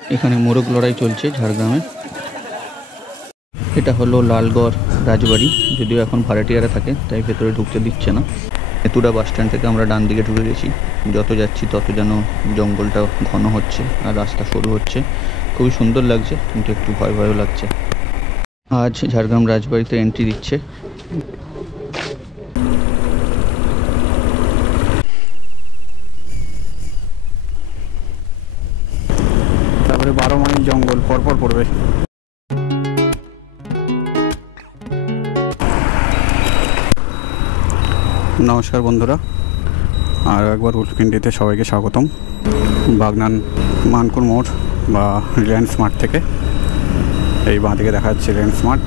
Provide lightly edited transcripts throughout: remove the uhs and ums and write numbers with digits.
এখানে মোরগ লড়াই চলছে ঝাড়গ্রামে। এটা হলো লালগড় রাজবাড়ি, যদিও এখন ভাড়াটিয়ারা থাকে তাই ভেতরে ঢুকতে দিচ্ছে না। নেতুড়া বাস স্ট্যান্ড থেকে আমরা ডান দিকে ঢুকে গেছি। যত যাচ্ছি তত যেন জঙ্গলটা ঘন হচ্ছে আর রাস্তা সরু হচ্ছে। খুবই সুন্দর লাগছে, কিন্তু একটু ভয় ভয়ও লাগছে। আজ ঝাড়গ্রাম রাজবাড়িতে এন্ট্রি দিচ্ছে। তারপরে 12 মাইল জঙ্গল পরপর পড়বে। নমস্কার বন্ধুরা, আর একবার উল্ফিন্ডিতে সবাইকে স্বাগতম। বাগনান মানকুর মোড় বা রিলায়েন্স মার্ট থেকে এই বাঁ দিকে দেখা যাচ্ছে রিলায়েন্স মার্ট,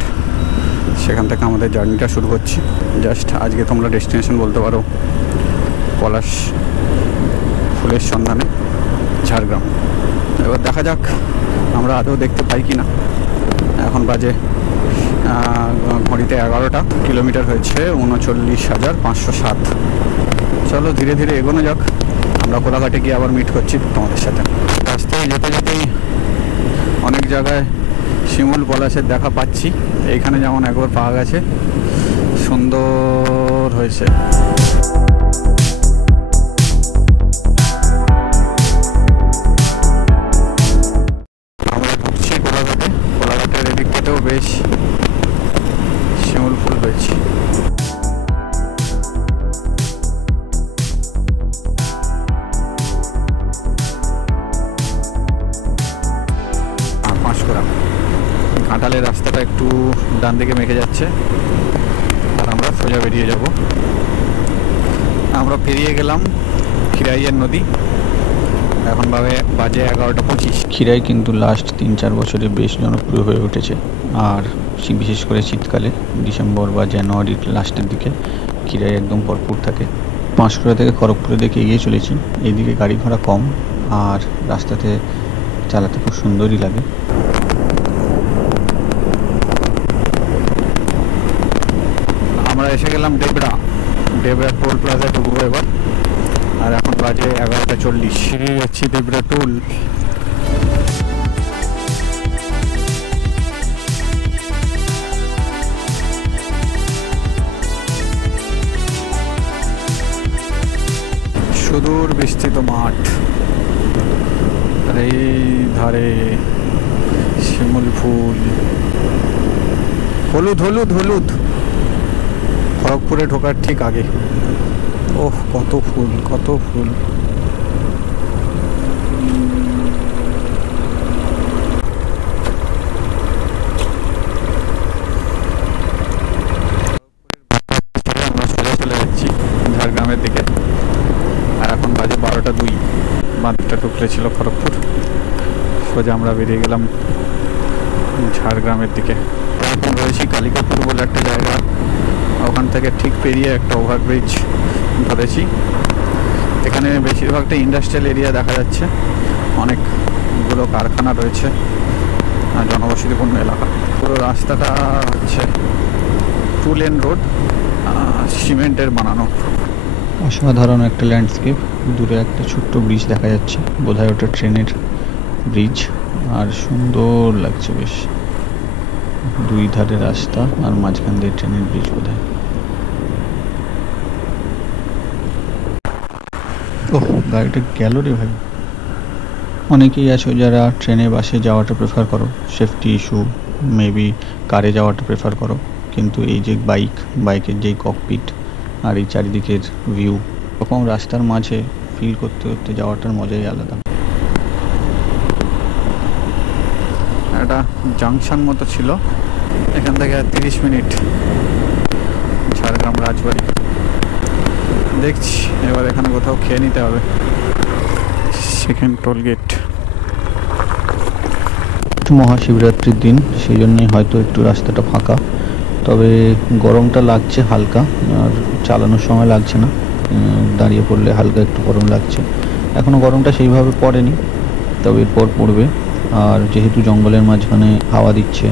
সেখান থেকে আমাদের জার্নিটা শুরু হচ্ছে। জাস্ট আজকে তোমরা ডেস্টিনেশন বলতে পারো পলাশ ফুলের সন্ধানে ঝাড়গ্রাম। এবার দেখা যাক আমরা আদৌ দেখতে পাই কি না। এখন বাজে ঘড়িতে 11টা, কিলোমিটার হয়েছে 39,507। চলো ধীরে ধীরে এগোনো যাক। আমরা কোলাঘাটে গিয়ে আবার মিট করছি তোমাদের সাথে। রাস্তায় যেতে যেতেই অনেক জায়গায় শিমুল পলাশের দেখা পাচ্ছি। এইখানে যেমন একবার পাওয়া গেছে, সুন্দর হয়েছে। আমরা ঢুকছি কোলাঘাটে। কোলাঘাটের এদিকটাতেও বেশ শিমুল ফুল হয়েছে। ঘাটালের রাস্তাটা একটু ডান দিকে মেখে যাচ্ছে আর আমরা সোজা বেরিয়ে যাব। আমরা পেরিয়ে গেলাম খিরাইয়ের নদী। এখন বাজে 11:25। খিরাই কিন্তু লাস্ট 3-4 বছরে বেশ জনপ্রিয় হয়ে উঠেছে। আর বিশেষ করে শীতকালে ডিসেম্বর বা জানুয়ারির লাস্টের দিকে খিরাই একদম ভরপুর থাকে। পাঁশকুড়া থেকে খড়গপুরের দিকে এগিয়ে চলেছি। এইদিকে গাড়ি ঘোড়া কম আর রাস্তাতে চালাতে খুব সুন্দরই লাগে। আমরা এসে গেলাম ডেবরা টোল প্লাজায় ঢুকবো এবার। আর এখন বাজে 11:40। ফিরে যাচ্ছি ডেবরা টোল। সুদূর বিস্তৃত মাঠ, আর এই ধারে শিমুল ফুল, হলুদ হলুদ হলুদ। খড়গপুরে ঢোকার ঠিক আগে। ওহ, কত ফুল কত ফুল। আমরা সোজা চলে যাচ্ছি ঝাড়গ্রামের দিকে। আর এখন বাজে 12:02। বাঁধটা টুকরে ছিল খড়গপুর। সোজা আমরা বেরিয়ে গেলাম ঝাড়গ্রামের দিকে। এখন রয়েছি কালিকাপুর বলে একটা জায়গা, ওখান থেকে ঠিক পেরিয়ে একটা ওভারব্রিজ ধরেছি। এখানে বেশিরভাগটা ইন্ডাস্ট্রিয়াল এরিয়া দেখা যাচ্ছে, অনেকগুলো কারখানা রয়েছে আর জনবসতিপূর্ণ এলাকা। পুরো রাস্তাটা হচ্ছে 2 লেন রোড, সিমেন্টের বানানো। অসাধারণ একটা ল্যান্ডস্কেপ। দূরে একটা ছোট্ট ব্রিজ দেখা যাচ্ছে, বোধহয় ওটা ট্রেনের ব্রিজ। আর সুন্দর লাগছে বেশ, দুই ধারে রাস্তা আর মাঝখান দিয়ে ট্রেনের ব্রিজ বোধহয়। ওহ, গাড়িটা গেল রে ভাই। অনেকেই আছো যারা ট্রেনে বাসে যাওয়াটা প্রেফার করো, সেফটি ইস্যু মেবি কারে যাওয়াটা প্রেফার করো, কিন্তু এই যে বাইকের যেই ককপিট আর এই চারিদিকের ভিউ, এরকম রাস্তার মাঝে ফিল করতে করতে যাওয়াটার মজাই আলাদা। একটা জাংশন মতো ছিল, এখান থেকে 30 মিনিট ঝাড়গ্রাম রাজবাড়ি। দেখছি এবার এখানে কোথাও খেয়ে নিতে হবে। Second toll gate. মহাশিবরাত্রির দিন, সেই জন্যই হয়তো একটু রাস্তাটা ফাঁকা। তবে গরমটা লাগছে হালকা, আর চালানোর সময় লাগছে না। দাঁড়িয়ে পড়লে হালকা একটু গরম লাগছে। এখনও গরমটা সেইভাবে পড়েনি, তবে এরপর পড়বে। আর যেহেতু জঙ্গলের মাঝখানে হাওয়া দিচ্ছে,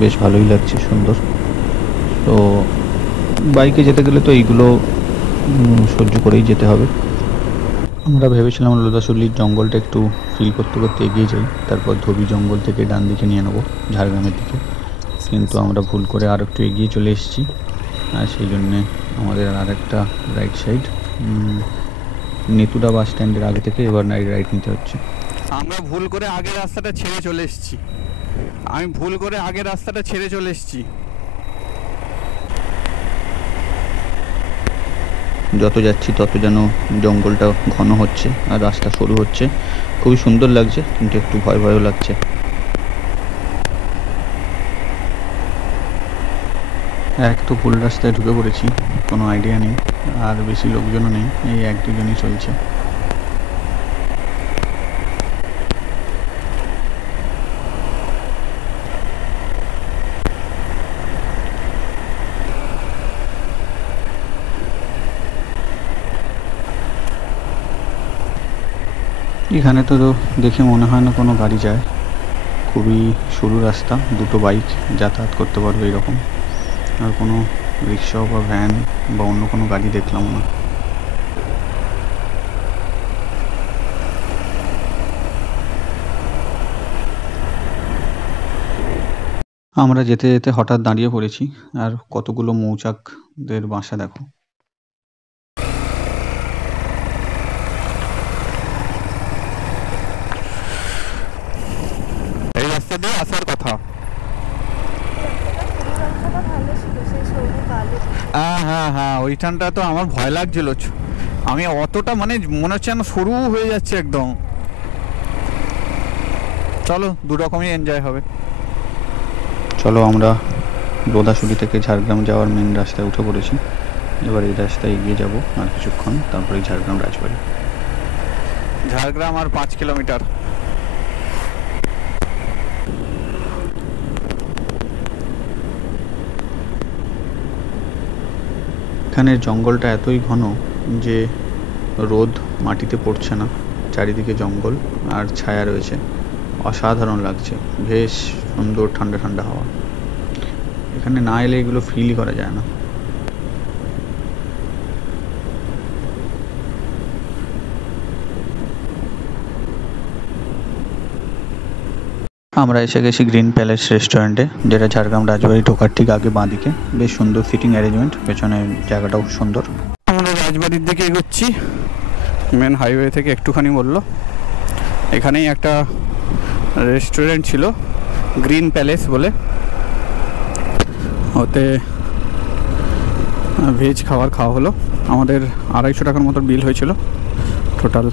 বেশ ভালোই লাগছে, সুন্দর। তো বাইকে যেতে গেলে তো এইগুলো সহ্য করেই যেতে হবে। আমরা ভেবেছিলাম লোদাশুলির জঙ্গলটা একটু ফিল করতে করতে এগিয়ে যাই, তারপর ধোবি জঙ্গল থেকে ডান দিকে নিয়ে নেবো ঝাড়গ্রামের দিকে, কিন্তু আমরা ভুল করে আর একটু এগিয়ে চলে এসেছি। আর সেই জন্যে আমাদের আর একটা রাইট সাইড নেতুদা বাস স্ট্যান্ডের আগে থেকে এবার রাইট নিতে হচ্ছে। আমরা ভুল করে আগের রাস্তাটা ছেড়ে চলে এসেছি। আমি ভুল করে আগের রাস্তাটা ছেড়ে চলে এসেছি। যত যাচ্ছি তত যেন জঙ্গলটা ঘন হচ্ছে আর রাস্তা সরু হচ্ছে। খুবই সুন্দর লাগছে, কিন্তু একটু ভয় ভয়ও লাগছে। এক তো ভুল রাস্তায় ঢুকে পড়েছি, কোনো আইডিয়া নেই, আর বেশি লোকজনও নেই, এই এক দুজনই চলছে। এখানে তো দেখে মনে হয় না কোনো গাড়ি যায়, খুবই সরু রাস্তা, দুটো বাইক যাতায়াত করতে পারবে এরকম, আর কোনো রিক্সা বা ভ্যান বা অন্য কোনো গাড়ি দেখলাম না। আমরা যেতে যেতে হঠাৎ দাঁড়িয়ে পড়েছি, আর কতগুলো মৌচাকদের বাসা দেখো। এই রাস্তা দিয়ে আসার কথা। হ্যাঁ হ্যাঁ হ্যাঁ, ওইখানটা তো আমার ভয় লাগছিল। আমি অতটা মানে মনে হচ্ছে না সরু হয়ে যাচ্ছে একদম। চলো, দু রকমই এনজয় হবে। চলো, আমরা লোদাশুলি থেকে ঝাড়গ্রাম যাওয়ার মেন রাস্তায় উঠে পড়েছি। এবার এই রাস্তায় এগিয়ে যাব আর কিছুক্ষণ, তারপরে ঝাড়গ্রাম রাজবাড়ি। ঝাড়গ্রাম আর 5 কিলোমিটার। এখানের জঙ্গলটা এতই ঘন যে রোদ মাটিতে পড়ছে না, চারিদিকে জঙ্গল আর ছায়া রয়েছে, অসাধারণ লাগছে, বেশ সুন্দর ঠান্ডা ঠান্ডা হাওয়া। এখানে না এলে এগুলো ফিলই করা যায় না। আমরা এসে গেছি গ্রিন প্যালেস রেস্টুরেন্টে, যেটা ঝাড়গ্রাম রাজবাড়ি ঢোকার ঠিক আগে বাঁদিকে। বেশ সুন্দর সিটিং অ্যারেঞ্জমেন্ট, পেছনে জায়গাটাও সুন্দর। আমরা রাজবাড়ির দিকে এগোচ্ছি, মেন হাইওয়ে থেকে একটুখানি বললো। এখানেই একটা রেস্টুরেন্ট ছিল গ্রিন প্যালেস বলে, ওতে ভেজ খাবার খাওয়া হলো। আমাদের 250 টাকার মতো বিল হয়েছিল। টোটাল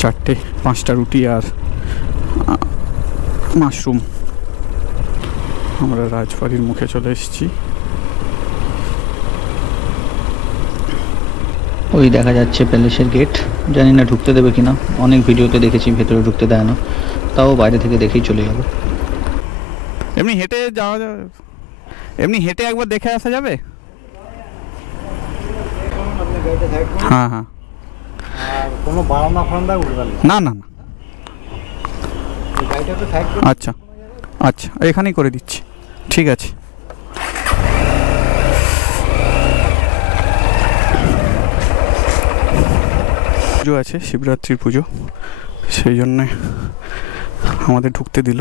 4-5টা রুটি আর মাশরুম। আমরা রাজবাড়ির মুখে চলে এসেছি। ওই দেখা যাচ্ছে প্যালেসের গেট, জানি না ঢুকতে দেবে কিনা, অনেক ভিডিওতে দেখেছি ভেতরে ঢুকতে দেয় না, তাও বাইরে থেকে দেখেই চলে যাবো। এমনি হেঁটে যাওয়া যাবে, এমনি হেঁটে একবার দেখে আসা যাবে। হ্যাঁ হ্যাঁ, কোনো বারান্দা ফারান্দা উঠবেন না না না, আচ্ছা আচ্ছা, এখানেই করে দিচ্ছি, ঠিক আছে। পুজো আছে, শিবরাত্রির পুজো, সেই জন্যে আমাদের ঢুকতে দিল।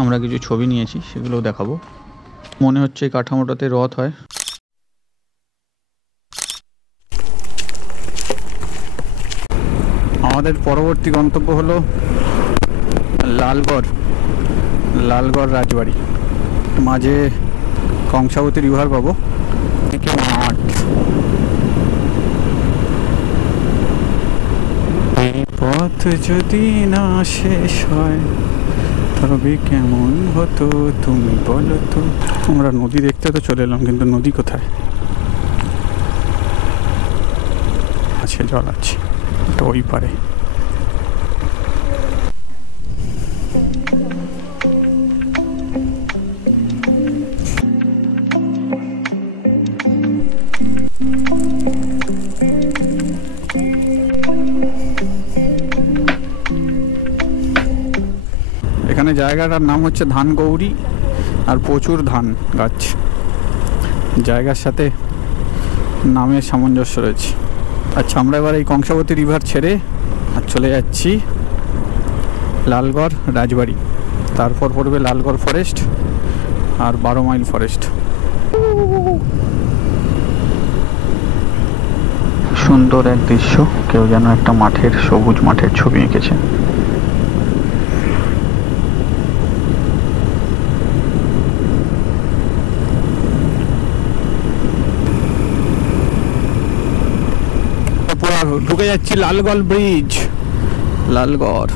আমরা কিছু ছবি নিয়েছি, সেগুলোও দেখাবো। মনে হচ্ছে এই কাঠামোটাতে রথ হয়। আমাদের পরবর্তী গন্তব্য হলো লালগড় রাজবাড়ি। মাঝে কংসাবতী রিভার পাবো, মাঠ। এই পথ যদি না শেষ হয় তবে কেমন হতো তুমি বলো তো। আমরা নদী দেখতে তো চলে এলাম, কিন্তু নদী কোথায়? আছে, জল আছে, তো ওই পারে। এখানে জায়গাটার নাম হচ্ছে ধানগৌরি, আর প্রচুর ধান গাছ, জায়গার সাথে নামের সামঞ্জস্য রয়েছে। আচ্ছা, আমরা এবার এই কংসাবতী রিভার ছেড়ে আর চলে যাচ্ছি লালগড় রাজবাড়ি, তারপর পড়বে লালগড় ফরেস্ট আর 12 মাইল ফরেস্ট। সুন্দর এক দৃশ্য, কেউ যেন একটা মাঠের, সবুজ মাঠের ছবি এঁকেছে। ঢুকে যাচ্ছি লালগড় ব্রিজ, লালগড়।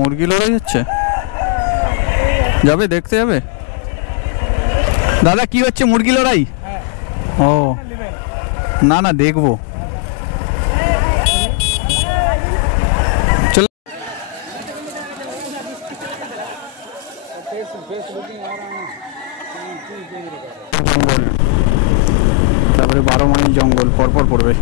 মুরগি লড়াই হচ্ছে, যাবে দেখতে যাবে? দাদা কি হচ্ছে, মুরগি লড়াই? ও না না, দেখবো। চল, জঙ্গল, তারপরে 12 মাইল জঙ্গল পরপর পড়বে।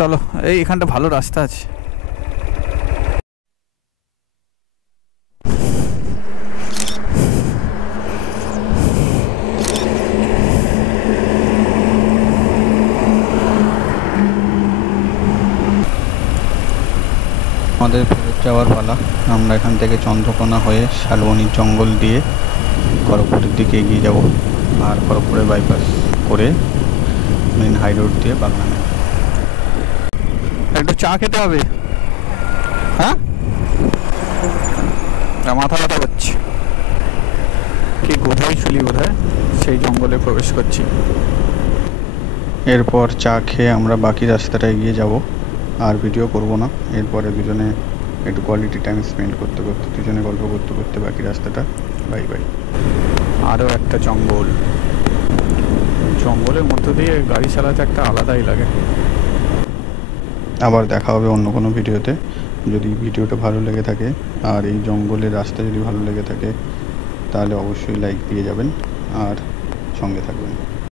চলো, এখানটা ভালো রাস্তা আছে। আমাদের ফেরত যাওয়ার পালা। আমরা এখান থেকে চন্দ্রকোনা হয়ে শালবনির জঙ্গল দিয়ে খড়গপুরের দিকে এগিয়ে যাব, আর খড়গপুরের বাইপাস করে মেন হাই রোড দিয়ে বাগনানে। একটু চা খেতে হবে। হ্যাঁ, মাথা ব্যথা করছে। কি কোথায় শুলি, বোধহয় সেই জঙ্গলে প্রবেশ করছি। এরপর চা খেয়ে আমরা বাকি রাস্তাটা এগিয়ে যাব, আর ভিডিও করব না। এরপরে দুজনে একটু কোয়ালিটি টাইম স্পেন্ড করতে করতে, দুজনে গল্প করতে করতে বাকি রাস্তাটা। Bye bye. আরও একটা জঙ্গল, জঙ্গলের মধ্য দিয়ে গাড়ি চালাতে একটা আলাদাই লাগে। আবার দেখা হবে অন্য কোনো ভিডিওতে। যদি ভিডিওটা ভালো লেগে থাকে আর এই জঙ্গলের রাস্তা যদি ভালো লেগে থাকে, তাহলে অবশ্যই লাইক দিয়ে যাবেন আর সঙ্গে থাকবেন।